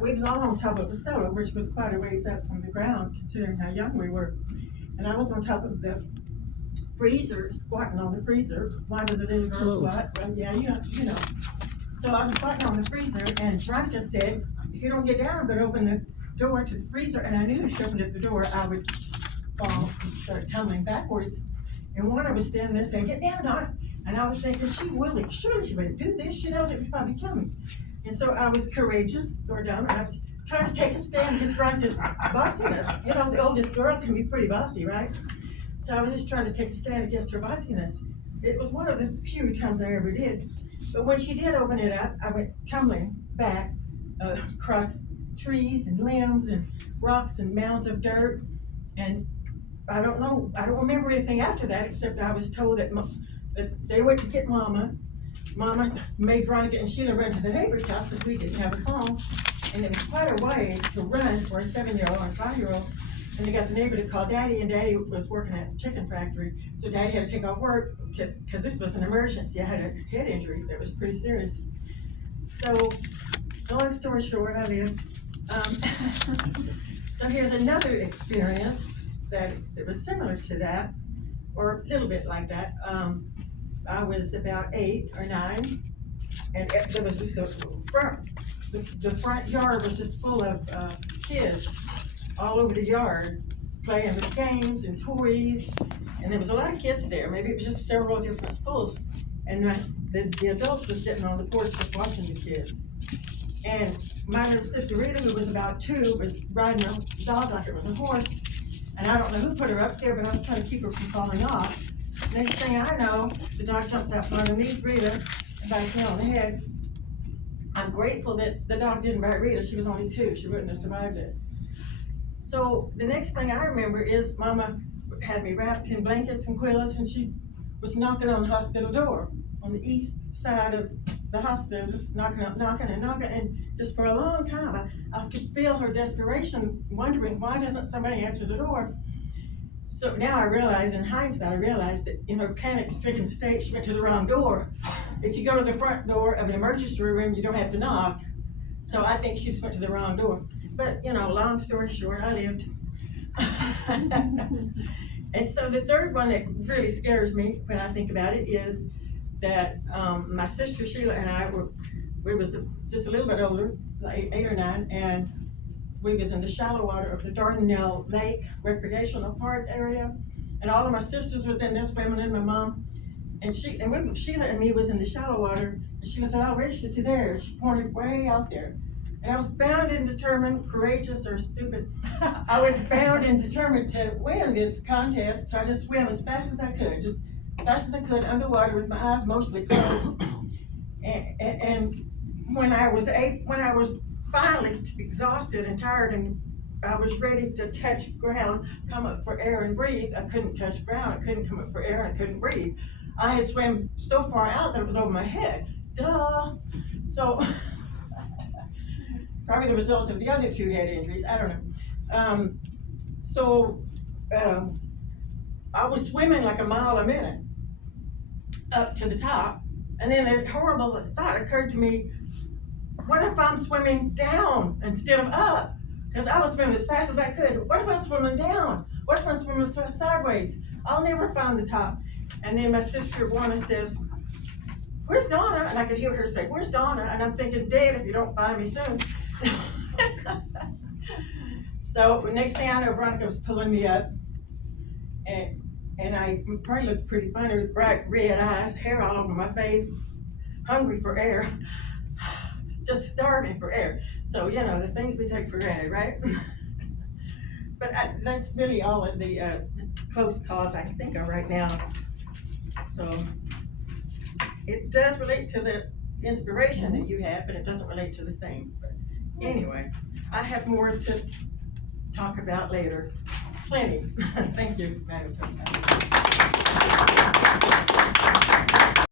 We was all on top of the cellar, which was quite a ways up from the ground, considering how young we were. And I was on top of the freezer, squatting on the freezer. Why was it in her squat? Well, yeah, you know. So I was squatting on the freezer, and Veronica said, if you don't get down, I'm gonna open the door to the freezer. And I knew if she opened up the door, I would fall and start tumbling backwards. And Warner was standing there saying, get down, Donna. And I was thinking, surely she wouldn't do this. She knows it would probably kill me. And so I was courageous, door down, and I was trying to take a stand against Veronica's bossiness. You know, the oldest girl can be pretty bossy, right? So I was just trying to take a stand against her bossiness. It was one of the few times I ever did. But when she did open it up, I went tumbling back across trees and limbs and rocks and mounds of dirt. And I don't remember anything after that, except I was told that they went to get Mama. Mama made Veronica and Sheila run to the neighbor's house because we didn't have a phone. And it was quite a ways to run for a 7-year-old or a 5-year-old. And they got the neighbor to call Daddy, and Daddy was working at the chicken factory. So Daddy had to take off work because this was an emergency. I had a head injury that was pretty serious. So, long story short, I lived. So here's another experience that was similar to that, or a little bit like that. I was about 8 or 9, and there was just the front yard was just full of kids all over the yard playing with games and toys, and there was a lot of kids there. Maybe it was just several different schools, and the adults were sitting on the porch just watching the kids. And my little sister Rita, who was about 2, was riding a dog like it was a horse, and I don't know who put her up there, but I was trying to keep her from falling off. Next thing I know, the dog jumps out from underneath Rita and bites me on the head. I'm grateful that the dog didn't bite Rita. She was only 2. She wouldn't have survived it. So the next thing I remember is Mama had me wrapped in blankets and quilts, and she was knocking on the hospital door on the east side of the hospital, just knocking, and just for a long time, I could feel her desperation, wondering why doesn't somebody answer the door? So now I realize, in hindsight, that in her panic-stricken state, she went to the wrong door. If you go to the front door of an emergency room, you don't have to knock. So I think she just went to the wrong door. But, long story short, I lived. And so the third one that really scares me when I think about it is that my sister Sheila and I we was just a little bit older, like 8 or 9, and we was in the shallow water of the Dardanelle Lake recreational park area, and all of my sisters was in there swimming, and my mom, and Sheila and me was in the shallow water, and Sheila said, "Oh, where's she to there?" She pointed way out there, and I was bound and determined, courageous or stupid, I was bound and determined to win this contest, so I just swam as fast as I could, just fast as I could underwater with my eyes mostly closed, and when I was finally exhausted and tired, and I was ready to touch ground, come up for air and breathe. I couldn't touch ground, I couldn't come up for air, I couldn't breathe. I had swam so far out that it was over my head. Duh. So, probably the result of the other 2 head injuries, I don't know. I was swimming like a mile a minute up to the top, and then a horrible thought occurred to me, what if I'm swimming down instead of up? Because I was swimming as fast as I could. What if I'm swimming down? What if I'm swimming sideways? I'll never find the top. And then my sister Warner says, "Where's Donna?" And I could hear her say, "Where's Donna?" And I'm thinking, dead if you don't find me soon. So the next thing I know, Veronica was pulling me up, and I probably looked pretty funny with bright red eyes, hair all over my face, hungry for air. Just starving for air. So, the things we take for granted, right? But that's really all of the close calls I can think of right now. So, it does relate to the inspiration that you had, but it doesn't relate to the thing. But anyway, I have more to talk about later. Plenty. Thank you, Madam Chairman.